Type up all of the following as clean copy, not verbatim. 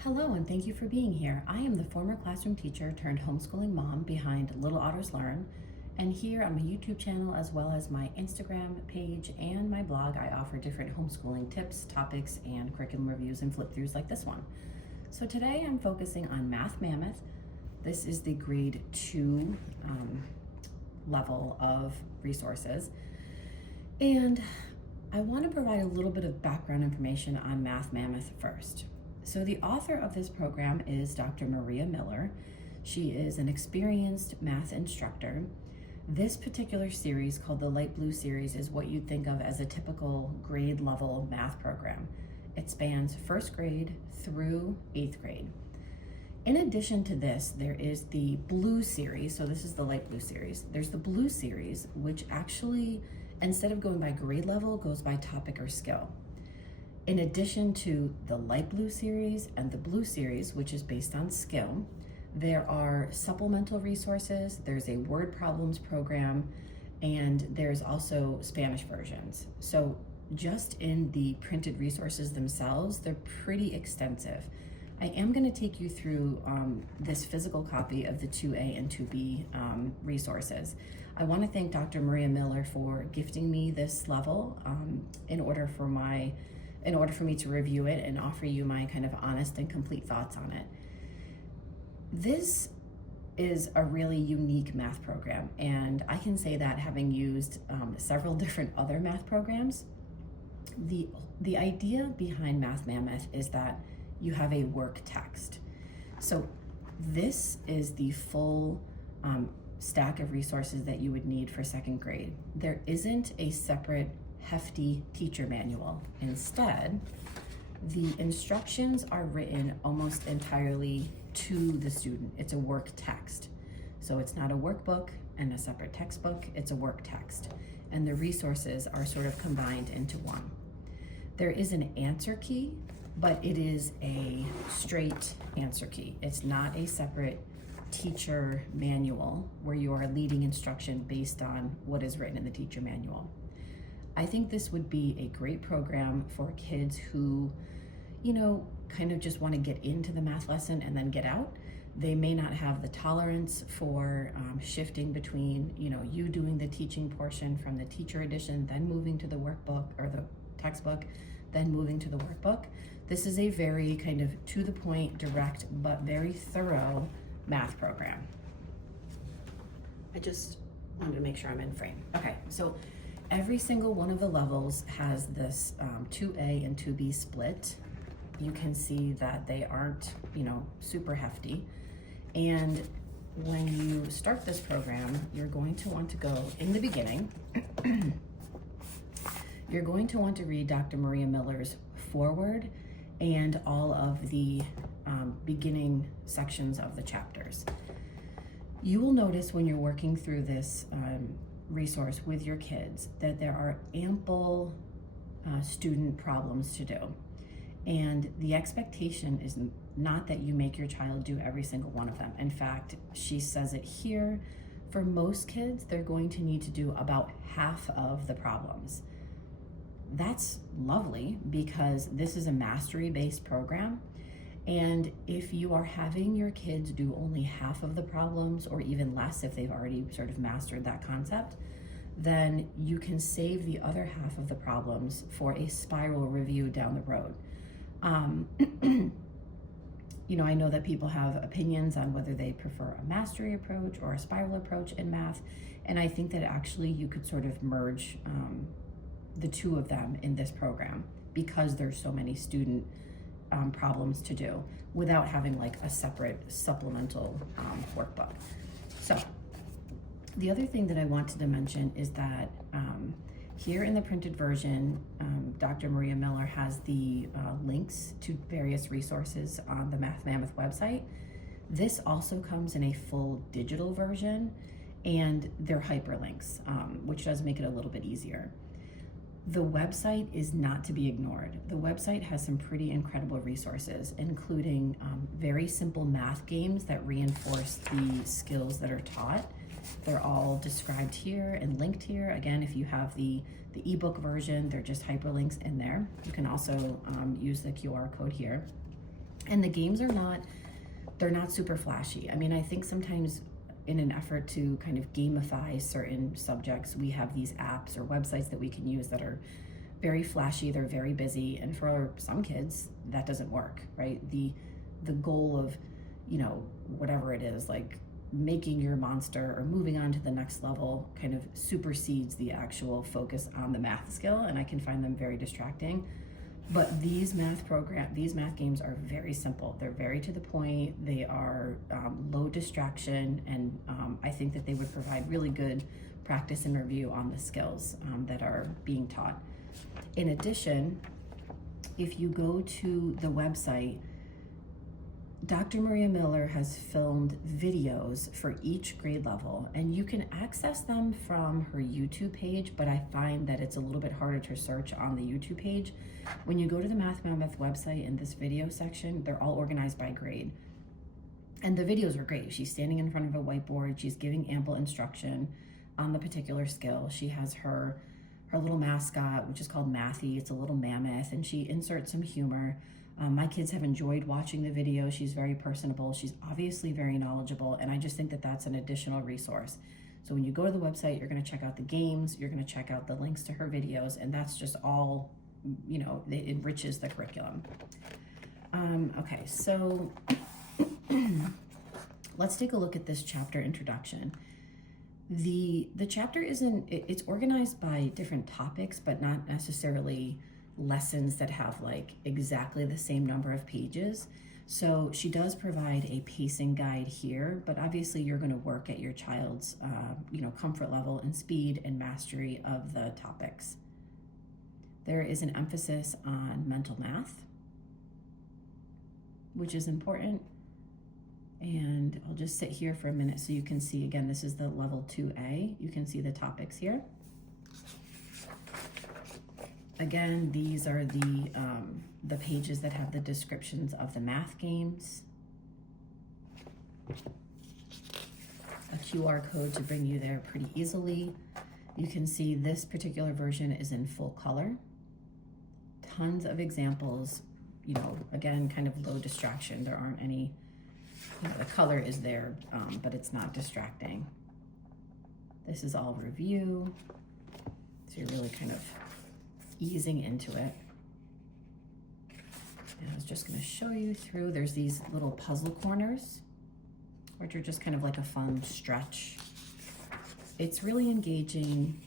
Hello, and thank you for being here. I am the former classroom teacher turned homeschooling mom behind Little Otters Learn, and here on my YouTube channel as well as my Instagram page and my blog, I offer different homeschooling tips, topics, and curriculum reviews and flip-throughs like this one. So today I'm focusing on Math Mammoth. This is the grade 2 level of resources, and I want to provide a little bit of background information on Math Mammoth first. So the author of this program is Dr. Maria Miller. She is an experienced math instructor. This particular series, called the Light Blue series, is what you'd think of as a typical grade level math program. It spans first grade through 8th grade. In addition to this, there is the Blue series. So this is the Light Blue series. There's the Blue series, which actually, instead of going by grade level, goes by topic or skill. In addition to the Light Blue series and the Blue series, which is based on skill, there are supplemental resources, there's a word problems program, and there's also Spanish versions. So just in the printed resources themselves, they're pretty extensive. I am going to take you through this physical copy of the 2A and 2B resources. I want to thank Dr. Maria Miller for gifting me this level in order for me to review it and offer you my kind of honest and complete thoughts on it. This is a really unique math program, and I can say that having used several different other math programs. The idea behind Math Mammoth is that you have a work text. So this is the full stack of resources that you would need for 2nd grade. There isn't a separate hefty teacher manual. Instead, the instructions are written almost entirely to the student. It's a work text. So it's not a workbook and a separate textbook, it's a work text. And the resources are sort of combined into one. There is an answer key, but it is a straight answer key. It's not a separate teacher manual where you are leading instruction based on what is written in the teacher manual. I think this would be a great program for kids who, kind of just want to get into the math lesson and then get out. They may not have the tolerance for shifting between, you doing the teaching portion from the teacher edition, then moving to the workbook or the textbook, then moving to the workbook. This is a very kind of to the point, direct, but very thorough math program. I just wanted to make sure I'm in frame. Okay, so every single one of the levels has this 2A and 2B split. You can see that they aren't, super hefty. And when you start this program, you're going to want to go in the beginning. You're going to want to read Dr. Maria Miller's foreword and all of the beginning sections of the chapters. You will notice when you're working through this resource with your kids that there are ample student problems to do. And the expectation is not that you make your child do every single one of them. In fact, she says it here, for most kids, they're going to need to do about half of the problems. That's lovely because this is a mastery-based program. And if you are having your kids do only half of the problems, or even less if they've already sort of mastered that concept, then you can save the other half of the problems for a spiral review down the road. I know that people have opinions on whether they prefer a mastery approach or a spiral approach in math, and I think that actually you could sort of merge the two of them in this program because there's so many student problems to do without having like a separate supplemental workbook. So the other thing that I wanted to mention is that here in the printed version, Dr. Maria Miller has the links to various resources on the Math Mammoth website. This also comes in a full digital version, and they're hyperlinks, which does make it a little bit easier. The website is not to be ignored. The website has some pretty incredible resources, including very simple math games that reinforce the skills that are taught. They're all described here and linked here. Again, if you have the eBook version, they're just hyperlinks in there. You can also use the QR code here. And the games they're not super flashy. I mean, I think sometimes in an effort to kind of gamify certain subjects, we have these apps or websites that we can use that are very flashy, they're very busy, and for some kids, that doesn't work, right? The goal of, whatever it is, like making your monster or moving on to the next level kind of supersedes the actual focus on the math skill, and I can find them very distracting. But these math games are very simple. They're very to the point. They are low distraction, and I think that they would provide really good practice and review on the skills that are being taught. In addition, if you go to the website, Dr. Maria Miller has filmed videos for each grade level, and you can access them from her YouTube page, but I find that it's a little bit harder to search on the YouTube page. When you go to the Math Mammoth website in this video section, they're all organized by grade. And the videos are great. She's standing in front of a whiteboard. She's giving ample instruction on the particular skill. She has her little mascot, which is called Mathy. It's a little mammoth, and she inserts some humor. My kids have enjoyed watching the video. She's very personable. She's obviously very knowledgeable, and I just think that that's an additional resource. So when you go to the website, you're going to check out the games, you're going to check out the links to her videos, and that's just all, it enriches the curriculum. Okay, so let's take a look at this chapter introduction. The chapter it's organized by different topics, but not necessarily lessons that have like exactly the same number of pages. So she does provide a pacing guide here, but obviously you're going to work at your child's comfort level and speed and mastery of the topics. There is an emphasis on mental math, which is important. And I'll just sit here for a minute so you can see, again, this is the level 2A. You can see the topics here. Again, these are the pages that have the descriptions of the math games. A QR code to bring you there pretty easily. You can see this particular version is in full color. Tons of examples, again, kind of low distraction. There aren't any, the color is there, but it's not distracting. This is all review. So you're really kind of easing into it. And I was just going to show you through. There's these little puzzle corners, which are just kind of like a fun stretch. It's really engaging.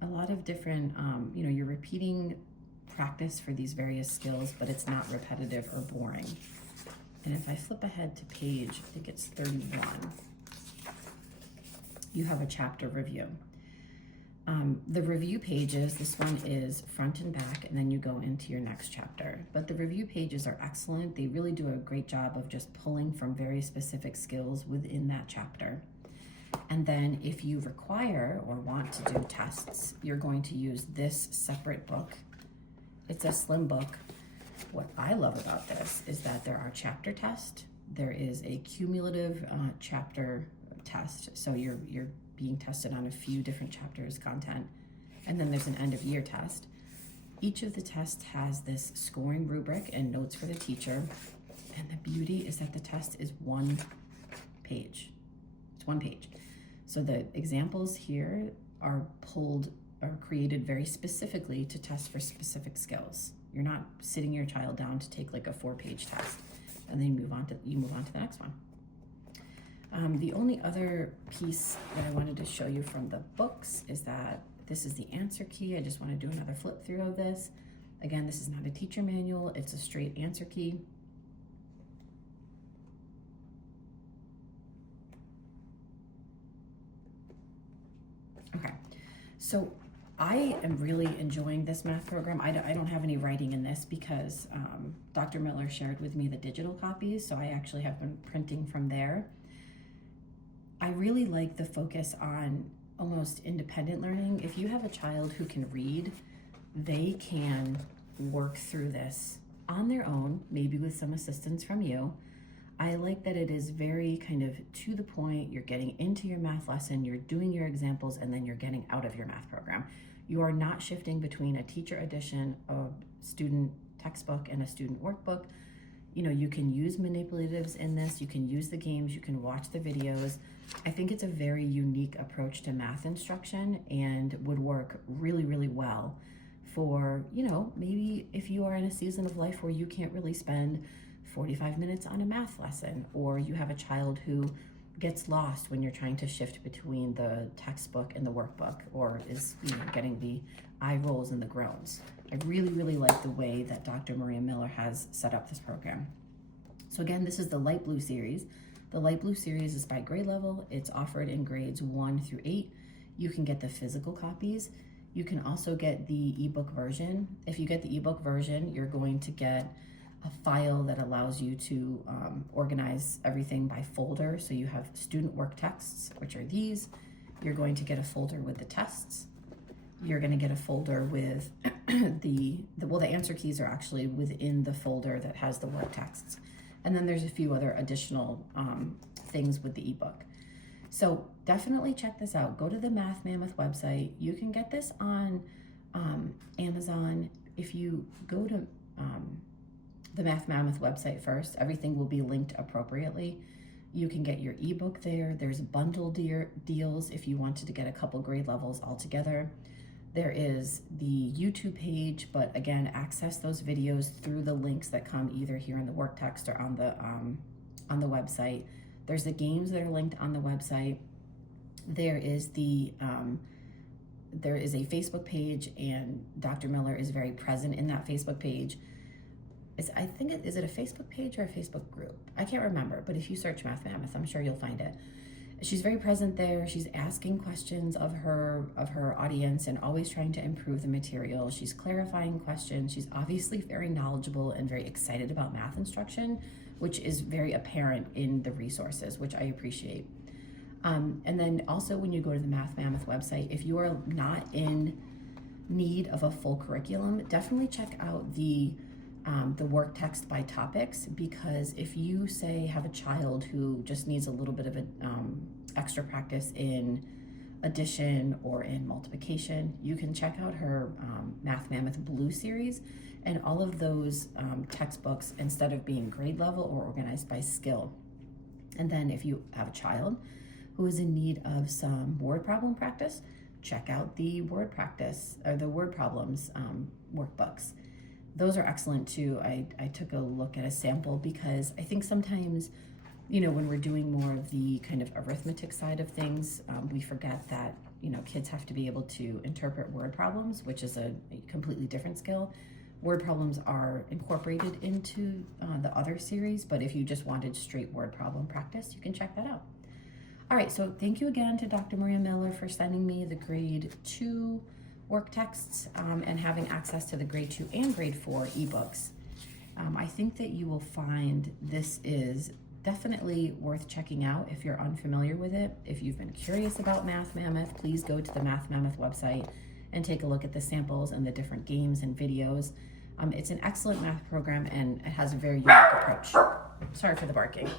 A lot of different, you're repeating practice for these various skills, but it's not repetitive or boring. And if I flip ahead to page, I think it's 31, you have a chapter review. The review pages, this one is front and back, and then you go into your next chapter. But the review pages are excellent. They really do a great job of just pulling from very specific skills within that chapter. And then if you require or want to do tests, you're going to use this separate book. It's a slim book. What I love about this is that there are chapter tests. There is a cumulative chapter test. So you're being tested on a few different chapters content. And then there's an end of year test. Each of the tests has this scoring rubric and notes for the teacher. And the beauty is that the test is one page. It's one page. So the examples here are created very specifically to test for specific skills. You're not sitting your child down to take like a 4-page test and then you move on to the next one. The only other piece that I wanted to show you from the books is that this is the answer key. I just want to do another flip through of this. Again, this is not a teacher manual, it's a straight answer key. Okay, so I am really enjoying this math program. I don't have any writing in this because Dr. Miller shared with me the digital copies, so I actually have been printing from there. I really like the focus on almost independent learning. If you have a child who can read, they can work through this on their own, maybe with some assistance from you. I like that it is very kind of to the point. You're getting into your math lesson, you're doing your examples, and then you're getting out of your math program. You are not shifting between a teacher edition, a student textbook and a student workbook. You know, you can use manipulatives in this, you can use the games, you can watch the videos. I think it's a very unique approach to math instruction and would work really, really well for, you know, maybe if you are in a season of life where you can't really spend 45 minutes on a math lesson, or you have a child who gets lost when you're trying to shift between the textbook and the workbook, or is, you know, getting the eye rolls and the groans. I really, really like the way that Dr. Maria Miller has set up this program. So again, this is the light blue series. The light blue series is by grade level. It's offered in grades 1 through 8. You can get the physical copies. You can also get the ebook version. If you get the ebook version, you're going to get a file that allows you to organize everything by folder. So you have student work texts, which are these. You're going to get a folder with the tests. You're going to get a folder with the answer keys are actually within the folder that has the work texts. And then there's a few other additional things with the ebook. So definitely check this out. Go to the Math Mammoth website. You can get this on Amazon. If you go to the Math Mammoth website first, everything will be linked appropriately. You can get your ebook there. There's bundle deals if you wanted to get a couple grade levels all together. There is the YouTube page, but again, access those videos through the links that come either here in the work text or on the website. There's the games that are linked on the website. There is there is a Facebook page, and Dr. Miller is very present in that Facebook page. Is it a Facebook page or a Facebook group? I can't remember, but if you search Math Mammoth, I'm sure you'll find it. She's very present there. She's asking questions of her audience and always trying to improve the material. She's clarifying questions. She's obviously very knowledgeable and very excited about math instruction, which is very apparent in the resources, which I appreciate. And then also when you go to the Math Mammoth website, if you are not in need of a full curriculum, definitely check out the work text by topics, because if you say have a child who just needs a little bit of extra practice in addition or in multiplication, you can check out her Math Mammoth Blue series, and all of those textbooks, instead of being grade level, or organized by skill. And then if you have a child who is in need of some word problem practice, check out the word practice or the word problems workbooks. Those are excellent too. I took a look at a sample because I think sometimes, you know, when we're doing more of the kind of arithmetic side of things, we forget that, you know, kids have to be able to interpret word problems, which is a completely different skill. Word problems are incorporated into the other series, but if you just wanted straight word problem practice, you can check that out. All right, so thank you again to Dr. Maria Miller for sending me the grade 2 work texts and having access to the grade 2 and grade 4 ebooks. I think that you will find this is definitely worth checking out if you're unfamiliar with it. If you've been curious about Math Mammoth, please go to the Math Mammoth website and take a look at the samples and the different games and videos. It's an excellent math program, and it has a very unique approach. Sorry for the barking.